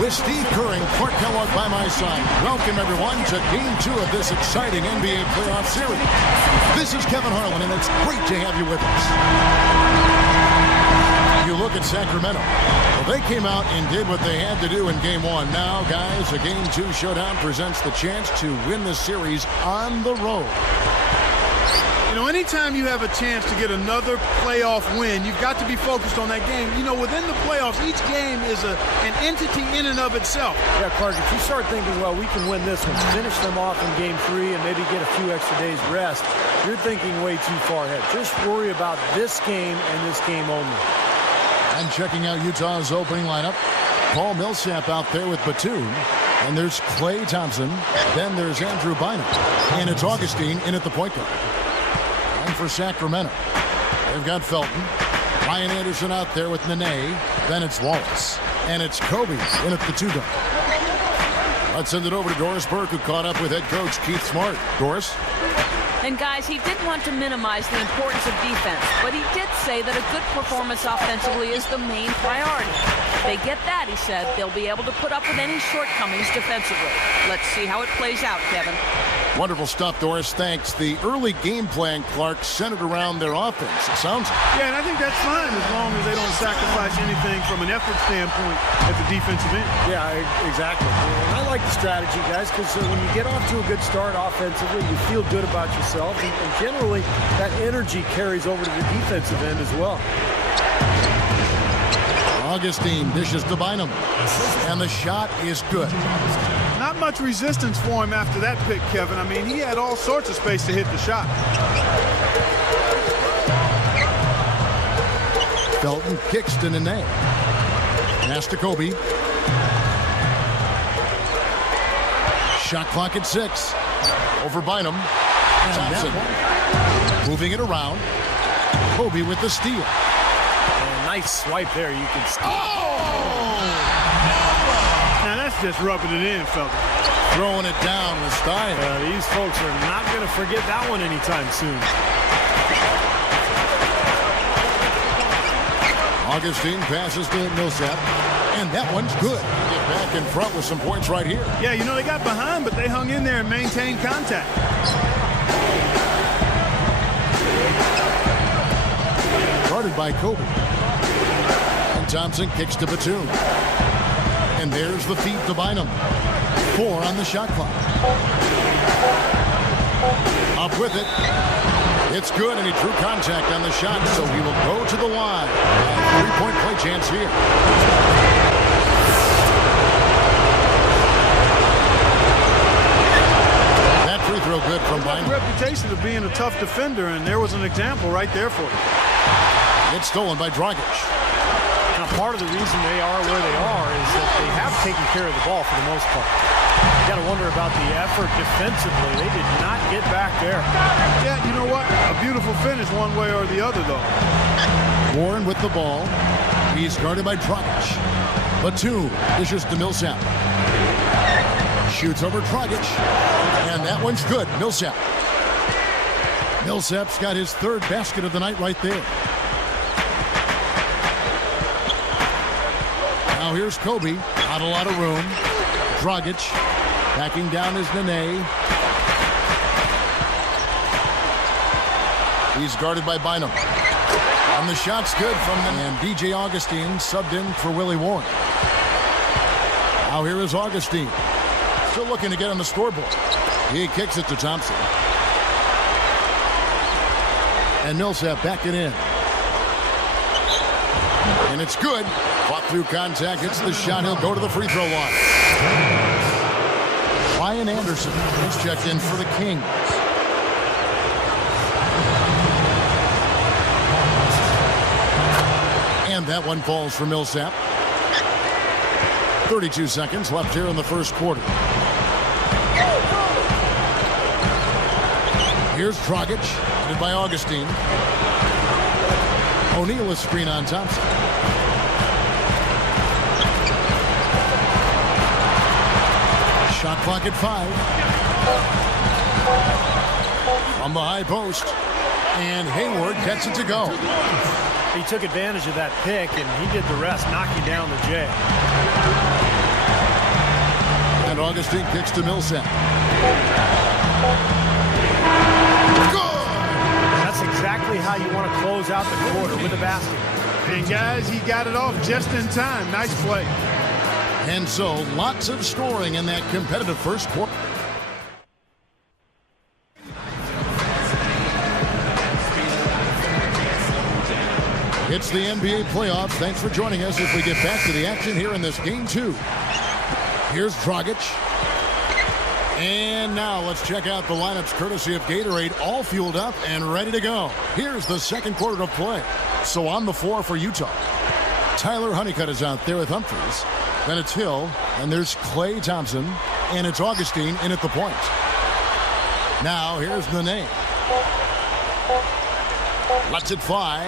with Steve Kerr and Clark Kellogg by my side. Welcome, everyone, to Game 2 of this exciting NBA playoff series. This is Kevin Harlan, and it's great to have you with us. You look at Sacramento. Well, they came out and did what they had to do in Game 1. Now, guys, a Game 2 showdown presents the chance to win the series on the road. You know, anytime you have a chance to get another playoff win, you've got to be focused on that game. You know, within the playoffs, each game is an entity in and of itself. Yeah, Clark, if you start thinking, well, we can win this one, finish them off in Game 3 and maybe get a few extra days rest, you're thinking way too far ahead. Just worry about this game and this game only. And checking out Utah's opening lineup, Paul Millsap out there with Batum. And there's Klay Thompson. Then there's Andrew Bynum. And it's Augustine in at the point guard. And for Sacramento, they've got Felton. Ryan Anderson out there with Nene. Then it's Wallace. And it's Kobe in at the 2 guard. Let's send it over to Doris Burke, who caught up with head coach Keith Smart. Doris? And guys, he didn't want to minimize the importance of defense, but he did say that a good performance offensively is the main priority. If they get that, he said, they'll be able to put up with any shortcomings defensively. Let's see how it plays out, Kevin. Wonderful stuff, Doris. Thanks. The early game plan, Clark, centered around their offense. It sounds like. Yeah, and I think that's fine as long as they don't sacrifice anything from an effort standpoint at the defensive end. Yeah, exactly. And I like the strategy, guys, because when you get off to a good start offensively, you feel good about yourself, and generally that energy carries over to the defensive end as well. Augustine dishes to Bynum, and the shot is good. Not much resistance for him after that pick, Kevin. I mean, he had all sorts of space to hit the shot. Felton kicks to Nene. Pass to Kobe. Shot clock at 6. Over Bynum. Thompson moving it around. Kobe with the steal. And nice swipe there. You can steal. Oh! Now that's just rubbing it in, fella. Throwing it down with style. These folks are not going to forget that one anytime soon. Augustine passes to Millsap, and that one's good. Get back in front with some points right here. Yeah, you know, they got behind, but they hung in there and maintained contact. Guarded by Kobe. And Thompson kicks to Batum. And there's the feed to Bynum. 4 on the shot clock. Up with it. It's good, and he drew contact on the shot, so he will go to the line. Three-point play chance here. That free throw good from Bynum. Reputation of being a tough defender, and there was an example right there for him. It's stolen by Dragic. Now, part of the reason they are where they are is that they have taken care of the ball for the most part. You got to wonder about the effort defensively. They did not get back there. Yeah, you know what? A beautiful finish one way or the other, though. Warren with the ball. He's guarded by Dragic. Batum dishes to Millsap. Shoots over Dragic. And that one's good. Millsap. Millsap's got his 3rd basket of the night right there. Now here's Kobe. Not a lot of room. Dragic backing down his Nene. He's guarded by Bynum. And the shot's good from them. And DJ Augustine subbed in for Willie Warren. Now here is Augustine. Still looking to get on the scoreboard. He kicks it to Thompson. And Millsap backing in. And it's good. Fought through contact, hits the shot. He'll go to the free throw line. Ryan Anderson is checked in for the Kings. And that one falls for Millsap. 32 seconds left here in the first quarter. Here's Dragic, headed by Augustine. O'Neal is screen on Thompson. Shot clock at 5. From the high post. And Hayward gets it to go. He took advantage of that pick, and he did the rest, knocking down the J. And Augustine kicks to Millsap. Good! That's exactly how you want to close out the quarter, with a basket. And guys, he got it off just in time. Nice play. And so, lots of scoring in that competitive first quarter. It's the NBA playoffs. Thanks for joining us as we get back to the action here in this game 2. Here's Dragic. And now let's check out the lineups courtesy of Gatorade, all fueled up and ready to go. Here's the second quarter of play. So on the floor for Utah, Tyler Honeycutt is out there with Humphries. Then it's Hill, and there's Klay Thompson, and it's Augustine in at the point. Now here's Nene. Lets it fly,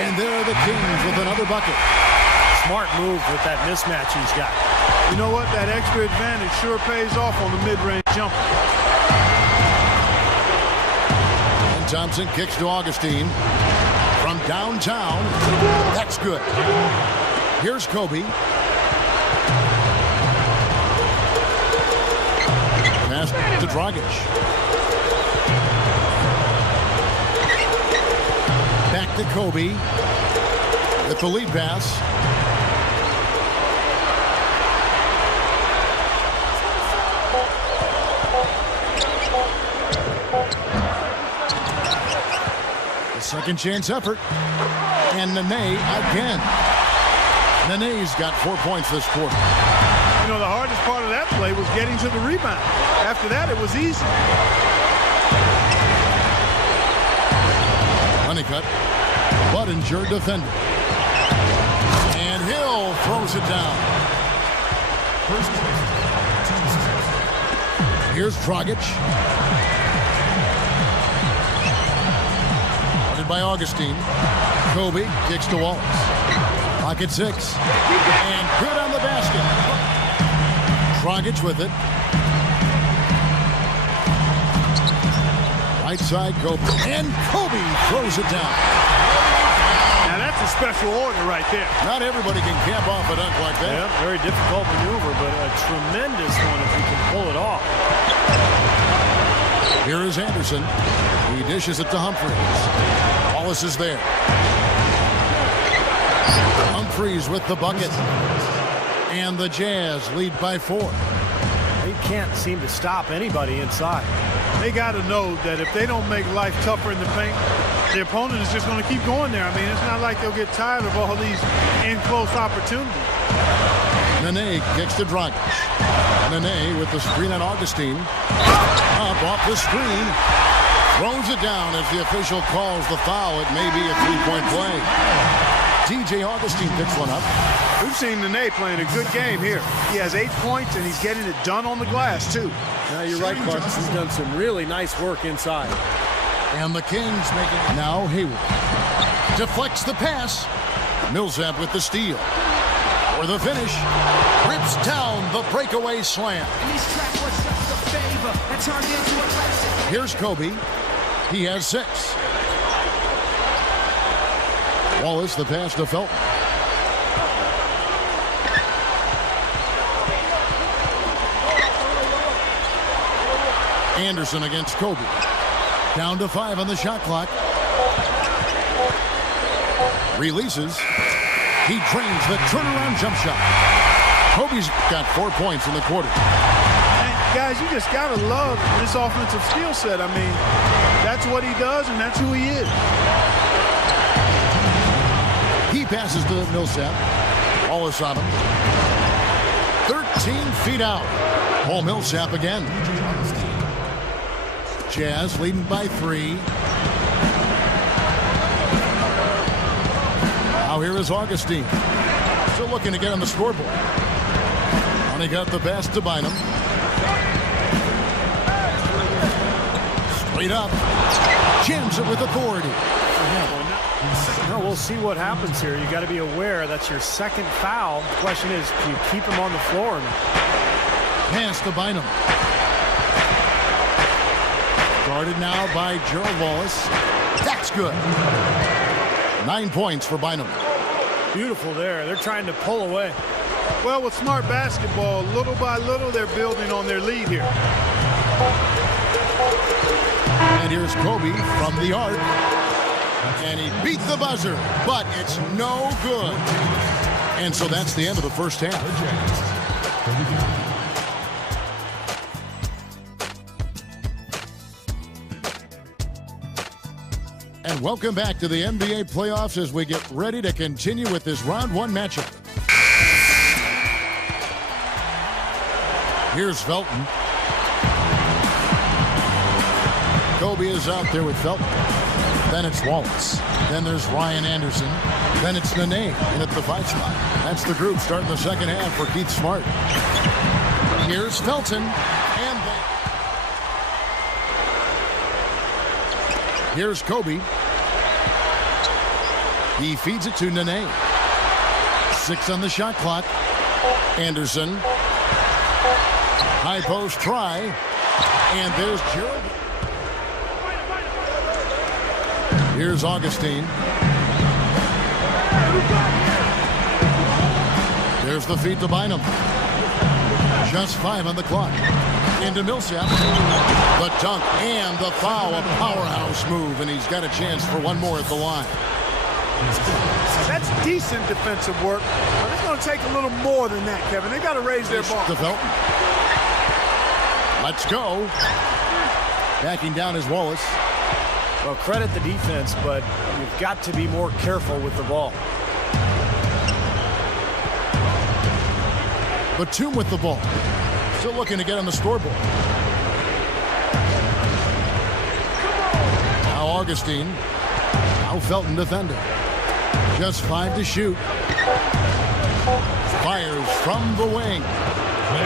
and there are the Kings with another bucket. Smart move with that mismatch he's got. You know what? That extra advantage sure pays off on the mid-range jumper. And Thompson kicks to Augustine. From downtown, that's good. Here's Kobe. Pass to Dragic. Back to Kobe with the lead pass. Second chance effort. And Nene again. Nene's got 4 points this quarter. You know, the hardest part of that play was getting to the rebound. After that, it was easy. Honeycutt. Budinger defended. And Hill throws it down. Here's Dragic. By Augustine. Kobe kicks to Wallace. Pocket 6. And good on the basket. Dragic with it. Right side, Kobe. And Kobe throws it down. Now that's a special order right there. Not everybody can camp off a dunk like that. Yeah, very difficult maneuver, but a tremendous one if you can pull it off. Here is Anderson. He dishes it to Humphries. Wallace is there. Humphries with the bucket. And the Jazz lead by 4. They can't seem to stop anybody inside. They got to know that if they don't make life tougher in the paint, the opponent is just going to keep going there. I mean, it's not like they'll get tired of all these in-close opportunities. Nene kicks to Dragic. Nene with the screen on Augustine. Up off the screen. Throws it down as the official calls the foul. It may be a three-point play. DJ Augustine picks one up. We've seen Nene playing a good game here. He has 8 points, and he's getting it done on the glass, too. Now, you're right, Clark. He's done some really nice work inside. And the Kings making it. Now Hayward deflects the pass. Millsap with the steal. For the finish. Rips down the breakaway slam. Here's Kobe. He has 6. Wallace, the pass to Felton. Anderson against Kobe. Down to 5 on the shot clock. Releases. He drains the turnaround jump shot. Kobe's got 4 points in the quarter. And guys, you just got to love this offensive skill set. I mean, that's what he does, and that's who he is. He passes to Millsap. Wallace on him. 13 feet out. Paul Millsap again. Jazz leading by 3. Now here is Augustine. Still looking to get on the scoreboard. And he got the pass to Bynum. Straight up. Jams it with authority. No, we'll see what happens here. You got to be aware that's your second foul. The question is, can you keep him on the floor? Pass to Bynum. Guarded now by Gerald Wallace. That's good. 9 points for Bynum. Beautiful there. They're trying to pull away. Well, with smart basketball, little by little, they're building on their lead here. And here's Kobe from the arc. And he beat the buzzer, but it's no good. And so that's the end of the first half. And welcome back to the NBA playoffs as we get ready to continue with this round one matchup. Here's Felton. Kobe is out there with Felton. Then it's Wallace. Then there's Ryan Anderson. Then it's Nene in at the 5 spot. That's the group starting the second half for Keith Smart. Here's Felton. And here's Kobe. He feeds it to Nene. 6 on the shot clock. Anderson. High post try. And there's Gerald. Here's Augustine. There's the feed to Bynum. Just 5 on the clock. Into Millsap. The dunk and the foul. A powerhouse move, and he's got a chance for one more at the line. That's decent defensive work, but it's going to take a little more than that, Kevin. They got to raise their bar. To Felton. Let's go. Backing down is Wallace. Well, credit the defense, but you've got to be more careful with the ball. Batum with the ball. Still looking to get on the scoreboard. Now Augustine. Now Felton defending. Just 5 to shoot. Fires from the wing.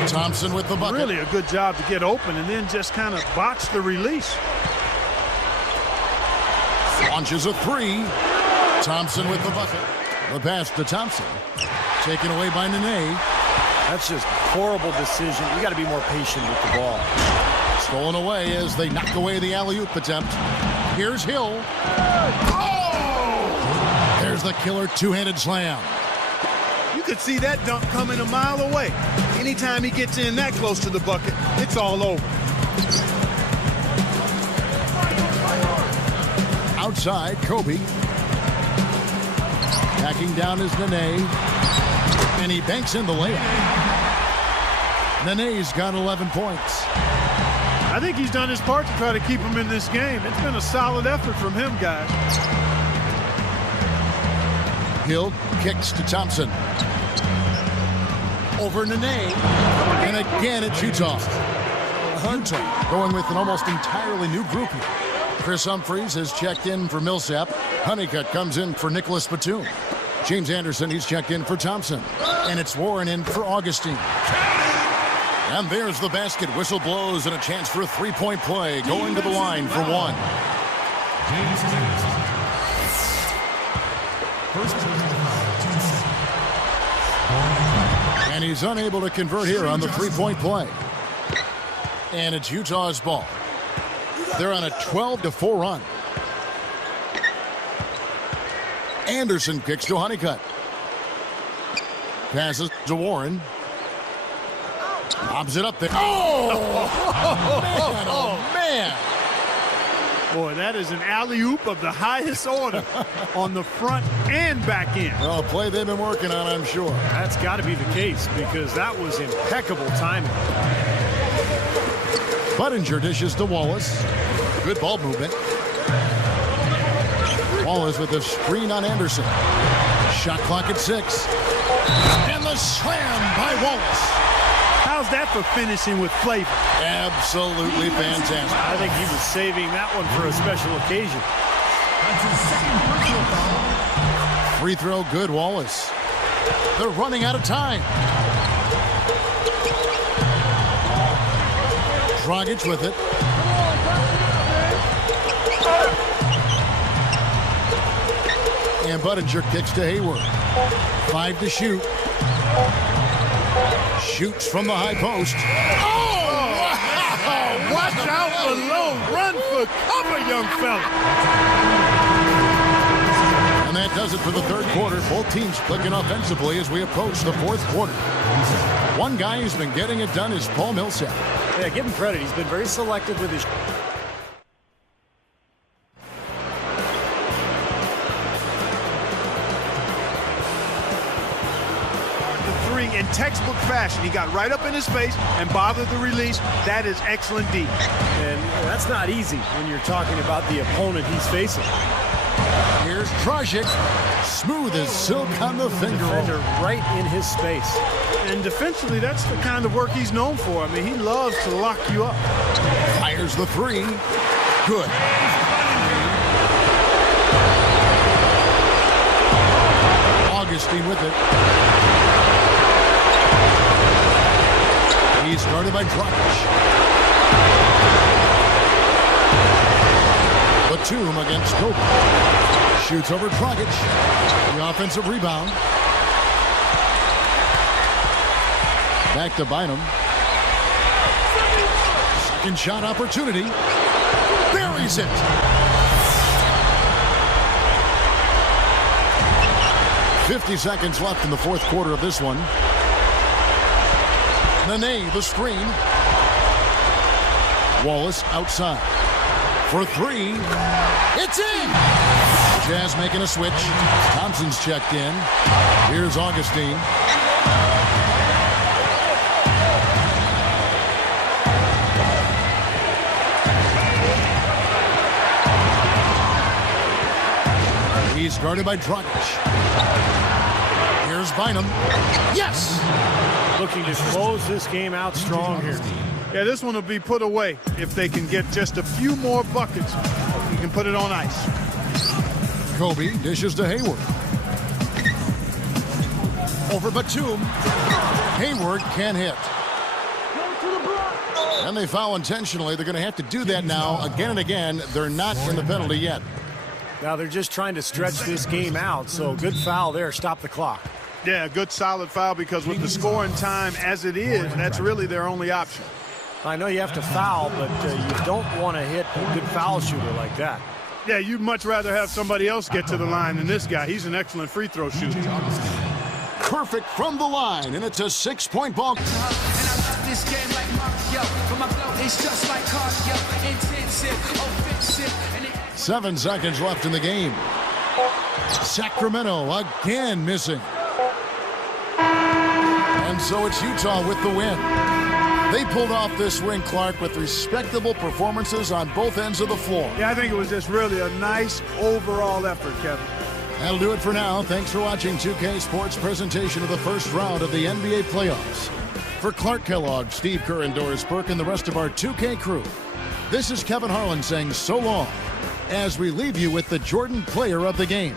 Thompson with the bucket. Really a good job to get open and then just kind of botch the release. Launches a 3. Thompson with the bucket. The pass to Thompson. Taken away by Nene. That's just horrible decision. You got to be more patient with the ball. Stolen away as they knock away the alley-oop attempt. Here's Hill. Oh! There's the killer two-handed slam. You could see that dunk coming a mile away. Anytime he gets in that close to the bucket, it's all over. Outside, Kobe. Backing down is Nene. And he banks in the layup. Nene's got 11 points. I think he's done his part to try to keep him in this game. It's been a solid effort from him, guys. Hill kicks to Thompson. Over Nene. And again it's Utah. Utah going with an almost entirely new group here. Chris Humphries has checked in for Millsap. Honeycutt comes in for Nicholas Batum. James Anderson, he's checked in for Thompson. And it's Warren in for Augustine. And there's the basket. Whistle blows and a chance for a three-point play. Going to the line for one. And he's unable to convert here on the three-point play. And it's Utah's ball. They're on a 12-4 run. Anderson kicks to Honeycutt. Passes to Warren. Lobs it up there. Oh! Man, oh, man. Boy, that is an alley-oop of the highest order on the front and back end. Well, a play they've been working on, I'm sure. That's got to be the case because that was impeccable timing. Budinger dishes to Wallace. Good ball movement. Wallace with a screen on Anderson. Shot clock at 6. And the slam by Wallace. How's that for finishing with flavor? Absolutely fantastic. I think he was saving that one for a special occasion. Free throw good, Wallace. They're running out of time. Dragic with it. And Budinger kicks to Hayward. 5 to shoot. Shoots from the high post. Oh! Wow. Watch out below. Run for cover, young fella. And that does it for the third quarter. Both teams clicking offensively as we approach the fourth quarter. One guy who's been getting it done is Paul Millsap. Yeah, give him credit. He's been very selective with his... In textbook fashion. He got right up in his face and bothered the release. That is excellent D. And that's not easy when you're talking about the opponent he's facing. Here's Dragic. Smooth as silk on the finger. Defender right in his space. And defensively, that's the kind of work he's known for. I mean, he loves to lock you up. Fires the three. Good. Augustine with it. He's guarded by Dragic. Batum against Kobe. Shoots over Dragic. The offensive rebound. Back to Bynum. Second shot opportunity. Buries it. .50 seconds left in the fourth quarter of this one. Nene, the screen. Wallace outside. For three. It's in! Jazz making a switch. Thompson's checked in. Here's Augustine. He's guarded by Dragic. Here's Bynum. Yes! Looking to close this game out strong here. Yeah, this one will be put away if they can get just a few more buckets. You can put it on ice. Kobe dishes to Hayward. Over Batum. Hayward can't hit. And they foul intentionally. They're going to have to do that now again and again. They're not in the penalty yet. Now they're just trying to stretch this game out, so good foul there. Stop the clock. Yeah, good solid foul because with the scoring time as it is, that's really their only option. I know you have to foul, but you don't want to hit a good foul shooter like that. Yeah, you'd much rather have somebody else get to the line than this guy. He's an excellent free throw shooter. Perfect from the line, and it's a 6-point ball. This game like Mario, but my flow is just like cardio, intensive, offensive, and 7 seconds left in the game. Sacramento again missing. And so it's Utah with the win. They pulled off this win, Clark, with respectable performances on both ends of the floor. Yeah, I think it was just really a nice overall effort, Kevin. That'll do it for now. Thanks for watching 2K Sports' presentation of the first round of the NBA playoffs. For Clark Kellogg, Steve Kerr, and Doris Burke, and the rest of our 2K crew, this is Kevin Harlan saying so long as we leave you with the Jordan player of the game.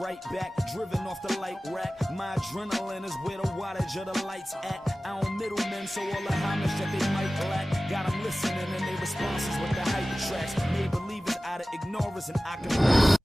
Right back, driven off the light rack. My adrenaline is where the wattage of the lights at. I don't middlemen, so all the homage that they might lack. Got them listening and they responses with the hype tracks. Made believers out of ignorance, and I can